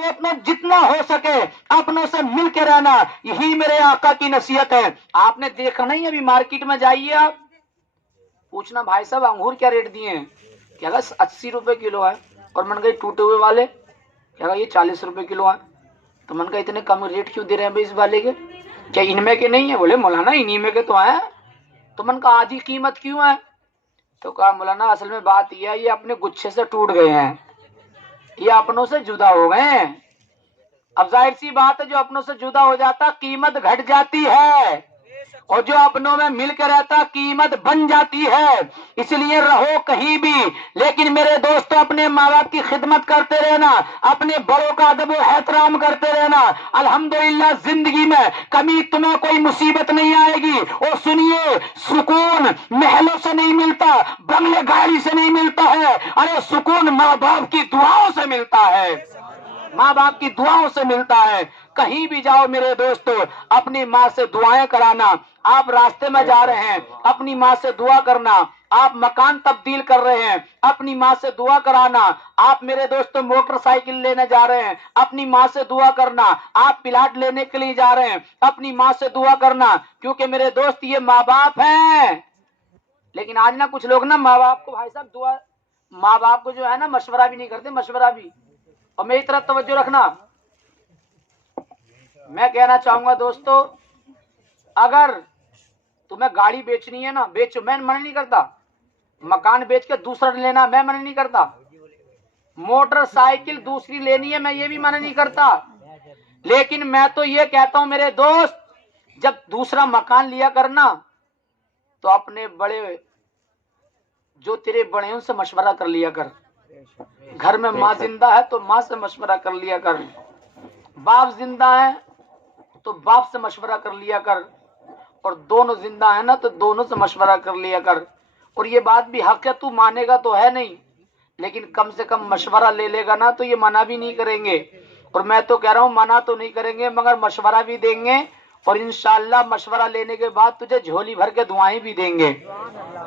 تو اپنا جتنا ہو سکے اپنوں سے مل کے رہنا، یہی میرے آقا کی نصیحت ہے۔ آپ نے دیکھا نہیں، ابھی مارکیٹ میں جائیے آپ، پوچھنا بھائی صاحب انگور کیا ریٹ دیے ہیں، کیا 80 روپے کلو ہے، اور من گئی ٹوٹے ہوئے والے کیا یہ 40 روپے کلو ہے، تو من کا اتنے کم ریٹ کیوں دے رہے ہیں بھائی اس والے کے، کیا ان میں کے نہیں ہے؟ بولے مولانا انہی میں کے تو ہیں، تو من کا آدھی قیمت کیوں ہے؟ تو کہا مولانا اصل میں بات یہ ہے، یہ اپنے گچھے سے ٹوٹ گئے ہیں، یہ اپنوں سے جدا ہو گئے ہیں۔ اب ظاہر سی بات ہے، جو اپنوں سے جدا ہو جاتا قیمت گھٹ جاتی ہے، اور جو اپنوں میں مل کے رہتا قیمت بن جاتی ہے۔ اس لیے رہو کہیں بھی، لیکن میرے دوستو اپنے ماں باپ کی خدمت کرتے رہنا، اپنے بڑوں کا ادب و احترام کرتے رہنا۔ الحمدللہ زندگی میں کبھی تمہیں کوئی مصیبت نہیں آئے گی۔ اور سنیے، سکون محلوں سے نہیں ملتا، بنگلے گاڑی سے نہیں ملتا ہے، ارے سکون ماں باپ کی دعاؤں سے ملتا ہے، ماں باپ کی دعاؤں سے ملتا ہے۔ کہیں بھی جاؤ میرے دوستو، اپنی ماں سے دعائیں کرانا۔ آپ راستے میں جا رہے ہیں، اپنی ماں سے دعا کرنا۔ آپ مکان تبدیل کر رہے ہیں، اپنی ماں سے دعا کرانا۔ آپ میرے دوستو موٹر سائیکل لینے جا رہے ہیں، اپنی ماں سے دعا کرنا۔ آپ پلاٹ لینے کے لیے جا رہے ہیں، اپنی ماں سے دعا کرنا، کیونکہ میرے دوست یہ ماں باپ ہیں۔ لیکن آج نا کچھ لوگ نا ماں باپ کو بھائی صاحب دعا، ماں باپ کو جو ہے نا مشورہ بھی نہیں کرتے، مشورہ بھی۔ اور میری طرف توجہ رکھنا، میں کہنا چاہوں گا دوستو، اگر تمہیں گاڑی بیچنی ہے نا بیچو، میں منع نہیں کرتا۔ مکان بیچ کے دوسرا لینا میں منع نہیں کرتا۔ موٹر سائیکل دوسری لینی ہے میں یہ بھی منع نہیں کرتا۔ لیکن میں تو یہ کہتا ہوں میرے دوست، جب دوسرا مکان لیا کرنا تو اپنے بڑے، جو تیرے بڑے ہیں ان سے مشورہ کر لیا کر۔ گھر میں ماں زندہ ہے تو ماں سے مشورہ کر لیا کر، باپ زندہ ہے تو باپ سے مشورہ کر لیا کر، اور دونوں زندہ ہیں نا تو دونوں سے مشورہ کر لیا کر۔ اور یہ بات بھی حق ہے، تو مانے گا تو ہے نہیں، لیکن کم سے کم مشورہ لے لے گا نا تو یہ منع بھی نہیں کریں گے۔ اور میں تو کہہ رہا ہوں منع تو نہیں کریں گے مگر مشورہ بھی دیں گے، اور انشاءاللہ مشورہ لینے کے بعد تجھے جھولی بھر کے دعائیں بھی دیں گے۔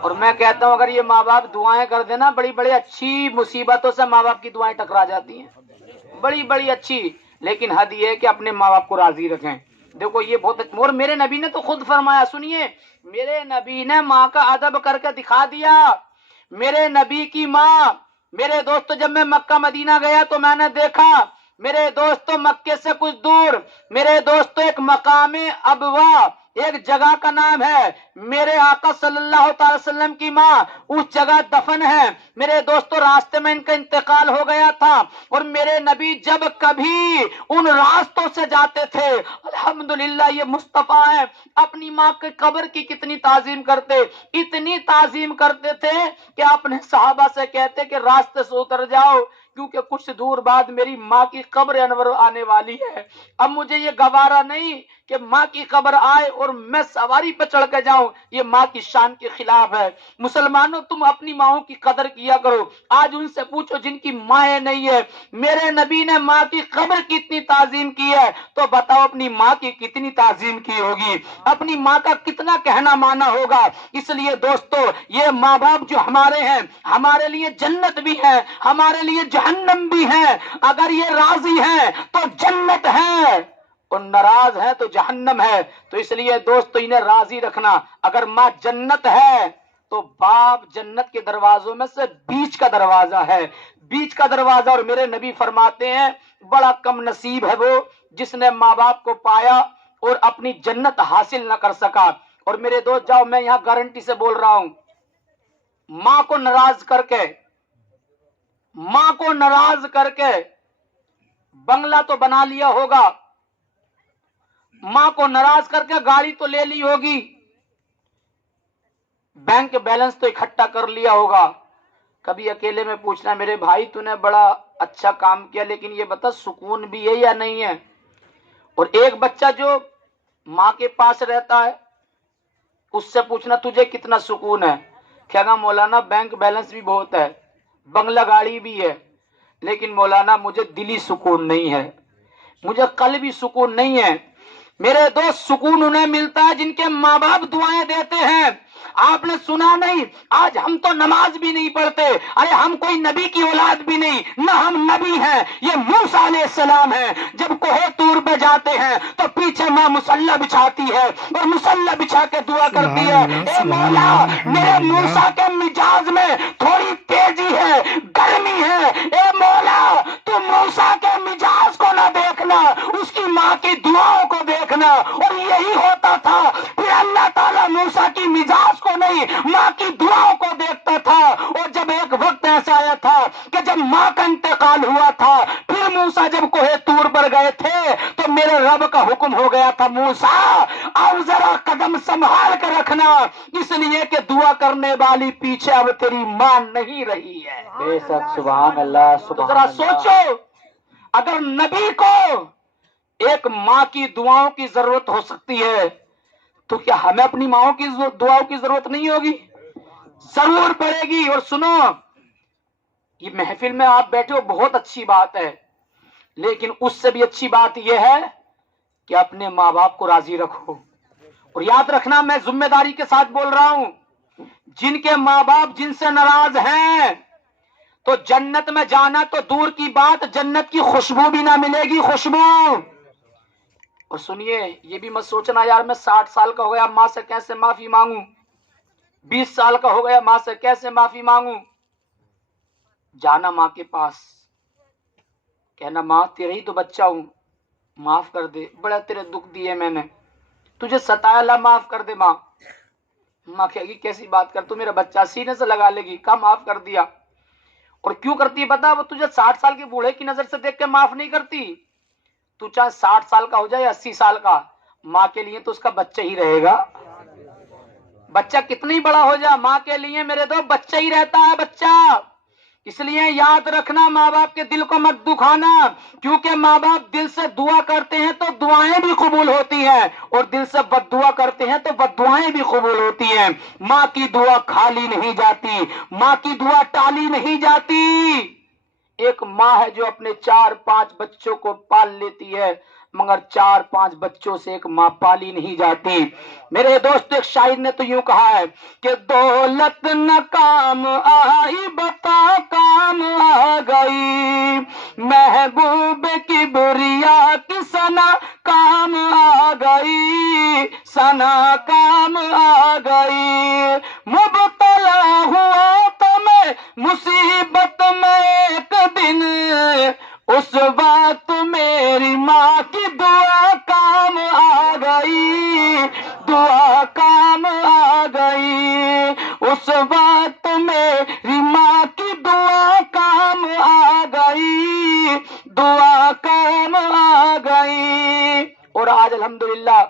اور میں کہتا ہوں اگر یہ ماں باپ دعائیں کر دینا، بڑی بڑی اچھی مصیبتوں سے ماں باپ کی دعائیں ٹکرا جاتی ہیں، بڑی بڑی اچھی۔ لیکن حد یہ ہے کہ اپنے ماں باپ کو راضی رکھیں۔ دیکھو یہ بہت، اور میرے نبی نے تو خود فرمایا، سنیے، میرے نبی نے ماں کا ادب کر کے دکھا دیا۔ میرے نبی کی ماں، میرے دوستو جب میں مکہ مدینہ گیا تو میں نے دیکھا، میرے دوستو مکے سے کچھ دور میرے دوستو ایک مقام ابوا، ایک جگہ کا نام ہے، میرے آقا صلی اللہ تعالی وسلم کی ماں اس جگہ دفن ہے۔ میرے دوستو راستے میں ان کا انتقال ہو گیا تھا، اور میرے نبی جب کبھی ان راستوں سے جاتے تھے، الحمدللہ یہ مصطفیٰ ہے، اپنی ماں کے قبر کی کتنی تعظیم کرتے، اتنی تعظیم کرتے تھے کہ اپنے صحابہ سے کہتے کہ راستے سے اتر جاؤ، کیونکہ کچھ دور بعد میری ماں کی قبر انور آنے والی ہے۔ اب مجھے یہ گوارا نہیں کہ ماں کی قبر آئے اور میں سواری پہ چڑھ کے جاؤں، یہ ماں کی شان کے خلاف ہے۔ مسلمانوں تم اپنی ماں کی قدر کیا کرو۔ آج ان سے پوچھو جن کی مائیں نہیں ہے، میرے نبی نے ماں کی قبر کی اتنی تعظیم کی ہے، تو بتاؤ اپنی ماں کی کتنی تعظیم کی ہوگی، اپنی ماں کا کتنا کہنا مانا ہوگا۔ اس لیے دوستو یہ ماں باپ جو ہمارے ہیں، ہمارے لیے جنت بھی ہے، ہمارے لیے جہنم بھی ہے۔ اگر یہ راضی ہیں تو جنت ہے، اور ناراض ہے تو جہنم ہے۔ تو اس لیے دوستو انہیں راضی رکھنا۔ اگر ماں جنت ہے تو باپ جنت کے دروازوں میں سے بیچ کا دروازہ ہے، بیچ کا دروازہ۔ اور میرے نبی فرماتے ہیں بڑا کم نصیب ہے وہ جس نے ماں باپ کو پایا اور اپنی جنت حاصل نہ کر سکا۔ اور میرے دوست جاؤ، میں یہاں گارنٹی سے بول رہا ہوں، ماں کو ناراض کر کے، ماں کو ناراض کر کے بنگلہ تو بنا لیا ہوگا، ماں کو ناراض کر کے گاڑی تو لے لی ہوگی، بینک بیلنس تو اکٹھا کر لیا ہوگا۔ کبھی اکیلے میں پوچھنا میرے بھائی تو نے بڑا اچھا کام کیا، لیکن یہ بتا سکون بھی ہے یا نہیں ہے؟ اور ایک بچہ جو ماں کے پاس رہتا ہے اس سے پوچھنا تجھے کتنا سکون ہے، کہے گا مولانا بینک بیلنس بھی بہت ہے، بنگلہ گاڑی بھی ہے، لیکن مولانا مجھے دلی سکون نہیں ہے، مجھے قلبی سکون نہیں ہے۔ میرے دوست سکون انہیں ملتا ہے جن کے ماں باپ دعائیں دیتے ہیں. آپ نے سنا نہیں, آج ہم تو نماز بھی نہیں پڑھتے, ارے ہم کوئی نبی کی اولاد بھی نہیں, نہ ہم نبی ہیں, یہ موسیٰ علیہ السلام ہیں. جب کوہ طور پہ جاتے ہیں تو پیچھے ماں مصلی بچھاتی ہے اور مصلی بچھا کے دعا کرتی ہے, اے مولا میرے موسیٰ کے مزاج میں تھوڑی تیزی ہے, گرمی ہے, اے مولا تو موسیٰ کے مزاج کو نہ دیکھنا, اس کی ماں کی دعاؤں کو دیکھنا. اور یہی ہوتا تھا. پھر اللہ تعالیٰ موسیٰ کی مزاج کو نہیں, ماں کی دعاؤں کو دیکھتا تھا. اور جب ایک وقت ایسا آیا تھا کہ جب ماں کا انتقال ہوا تھا, پھر موسیٰ جب کوہ طور پر گئے تھے تو میرے رب کا حکم ہو گیا تھا, موسیٰ اب ذرا قدم سنبھال کر رکھنا, اس لیے کہ دعا کرنے والی پیچھے اب تیری ماں نہیں رہی ہے. بے شک سبحان اللہ تو ذرا سبحان اللہ. سوچو, اگر نبی کو ایک ماں کی دعاؤں کی ضرورت ہو سکتی ہے تو کیا ہمیں اپنی ماں کی دعاؤں کی ضرورت نہیں ہوگی؟ ضرور پڑے گی. اور سنو, یہ محفل میں آپ بیٹھے ہو بہت اچھی بات ہے, لیکن اس سے بھی اچھی بات یہ ہے کہ اپنے ماں باپ کو راضی رکھو. اور یاد رکھنا, میں ذمہ داری کے ساتھ بول رہا ہوں, جن کے ماں باپ جن سے ناراض ہیں تو جنت میں جانا تو دور کی بات, جنت کی خوشبو بھی نہ ملے گی, خوشبو. اور سنیے, یہ بھی مت سوچنا یار میں 60 سال کا ہو گیا ماں سے کیسے معافی مانگوں, 20 سال کا ہو گیا ماں سے کیسے معافی مانگوں. جانا ماں کے پاس, کہنا ماں تیرے ہی تو بچہ ہوں, معاف کر دے, بڑا تیرے دکھ دیے میں نے, تجھے ستایا, اللہ معاف کر دے. ماں کہے گی کیسی بات کر, تو میرا بچہ, سینے سے لگا لے گی, کہا معاف کر دیا. اور کیوں کرتی ہے پتا, وہ تجھے 60 سال کے بوڑھے کی نظر سے دیکھ کے معاف نہیں کرتی. تو چاہے 60 سال کا ہو جائے یا 80 سال کا, ماں کے لیے تو اس کا بچہ ہی رہے گا. بچہ کتنی بڑا ہو جائے, ماں کے لیے میرے دو بچہ ہی رہتا ہے, بچہ. اس لیے یاد رکھنا, ماں باپ کے دل کو مت دکھانا, کیونکہ ماں باپ دل سے دعا کرتے ہیں تو دعائیں بھی قبول ہوتی ہیں, اور دل سے بد دعا کرتے ہیں تو بد دعائیں بھی قبول ہوتی ہیں. ماں کی دعا خالی نہیں جاتی, ماں کی دعا ٹالی نہیں جاتی. ایک ماں ہے جو اپنے 4-5 بچوں کو پال لیتی ہے, مگر 4-5 بچوں سے ایک ماں پالی نہیں جاتی. میرے دوست, ایک شاعر نے تو یوں کہا ہے کہ دولت نہ کام آئی بتا کام آ گئی, محبوب کبریا کی ثنا کام آ گئی, ثنا کام آ گئی. مبتلا ہوا تو میں مصیبت میں ایک دن, اس وقت میری ماں کی دعا کام آ گئی, دعا کام آ گئی. اس وقت میری ماں کی دعا کام آ گئی, دعا کام آ گئی. اور آج الحمدللہ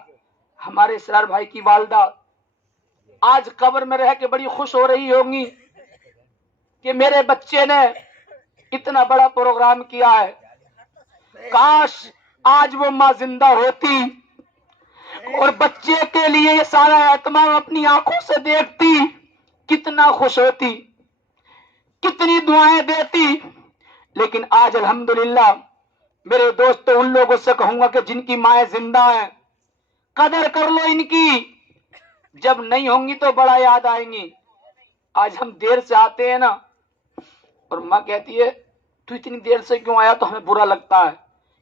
ہمارے اسرار بھائی کی والدہ آج قبر میں رہ کے بڑی خوش ہو رہی ہوں گی کہ میرے بچے نے اتنا بڑا پروگرام کیا ہے. کاش آج وہ ماں زندہ ہوتی اور بچے کے لیے یہ سارا اہتمام اپنی آنکھوں سے دیکھتی, کتنا خوش ہوتی, کتنی دعائیں دیتی. لیکن آج الحمدللہ میرے دوستو, ان لوگوں سے کہوں گا کہ جن کی مائیں زندہ ہیں, قدر کر لو ان کی, جب نہیں ہوں گی تو بڑا یاد آئیں گی. آج ہم دیر سے آتے ہیں نا, اور ماں کہتی ہے تو اتنی دیر سے کیوں آیا, تو ہمیں برا لگتا ہے.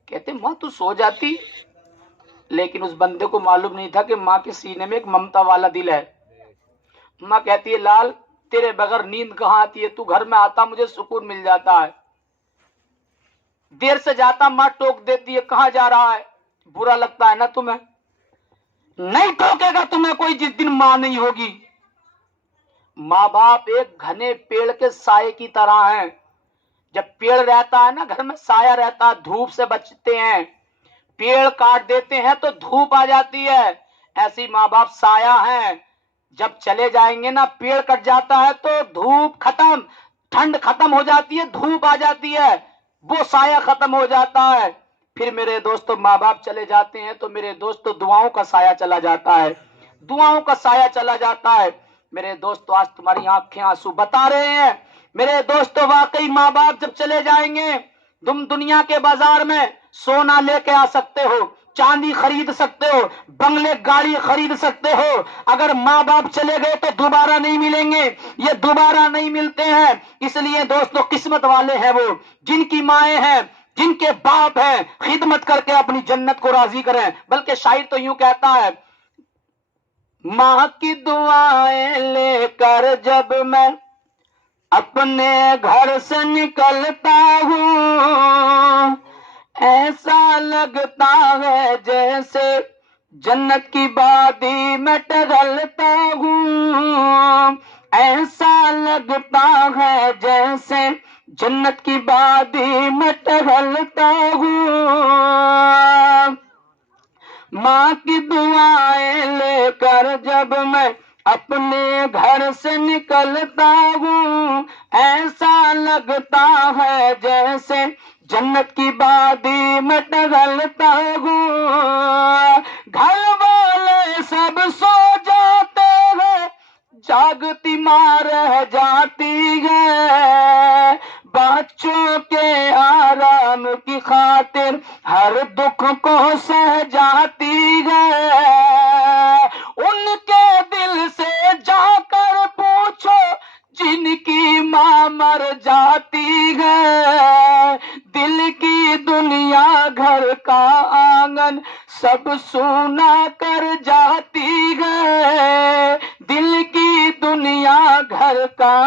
کہتے ماں تو سو جاتی. لیکن اس بندے کو معلوم نہیں تھا کہ ماں کے سینے میں ایک ممتا والا دل ہے. ماں کہتی ہے لال تیرے بغیر نیند کہاں آتی ہے, تو گھر میں آتا مجھے سکون مل جاتا ہے. دیر سے جاتا, ماں ٹوک دیتی ہے کہاں جا رہا ہے, برا لگتا ہے نا تمہیں. نہیں ٹوکے گا تمہیں کوئی جس دن ماں نہیں ہوگی. ماں باپ ایک گھنے پیڑ کے سائے کی طرح ہیں. جب پیڑ رہتا ہے نا گھر میں, سایہ رہتا ہے, دھوپ سے بچتے ہیں. پیڑ کاٹ دیتے ہیں تو دھوپ آ جاتی ہے, ایسی ماں باپ سایہ ہیں. جب چلے جائیں گے نا, پیڑ کٹ جاتا ہے تو دھوپ ختم, ٹھنڈ ختم ہو جاتی ہے, دھوپ آ جاتی ہے, وہ سایہ ختم ہو جاتا ہے. پھر میرے دوستو ماں باپ چلے جاتے ہیں تو میرے دوستو دعاؤں کا سایہ چلا جاتا ہے, دعاؤں کا سایہ چلا جاتا ہے. میرے دوستو آج تمہاری آنکھیں آنسو بتا رہے ہیں. میرے دوستو واقعی ماں باپ جب چلے جائیں گے, تم دنیا کے بازار میں سونا لے کے آ سکتے ہو, چاندی خرید سکتے ہو، بنگلے گاڑی خرید سکتے ہو، اگر ماں باپ چلے گئے تو دوبارہ نہیں ملیں گے، یہ دوبارہ نہیں ملتے ہیں۔ اس لیے دوستو قسمت والے ہیں وہ جن کی مائیں ہیں، جن کے باپ ہیں، خدمت کر کے اپنی جنت کو راضی کریں۔ بلکہ شاعر تو یوں کہتا ہے، ماں کی دعائیں لے کر جب میں اپنے گھر سے نکلتا ہوں، ایسا لگتا ہے جیسے جنت کی وادی میں ٹہلتا ہوں، ایسا لگتا ہے جیسے جنت کی وادی میں ٹہلتا ہوں۔ ماں کی دعائیں لے کر جب میں اپنے گھر سے نکلتا ہوں، ایسا لگتا ہے جیسے جنت کی وادی میں ٹہلتا ہوں۔ گھر والے سب سو جاتے ہیں، جاگتی ماں رہ جاتی ہے، بچوں کے آرام کی خاطر ہر دکھ کو سہ جاتی ہے۔ ان کے دل سے جا کر پوچھو جن کی ماں مر جاتی ہے، دل کی دنیا گھر کا آنگن سب سونا کر جاتی ہے، دل کی دنیا گھر کا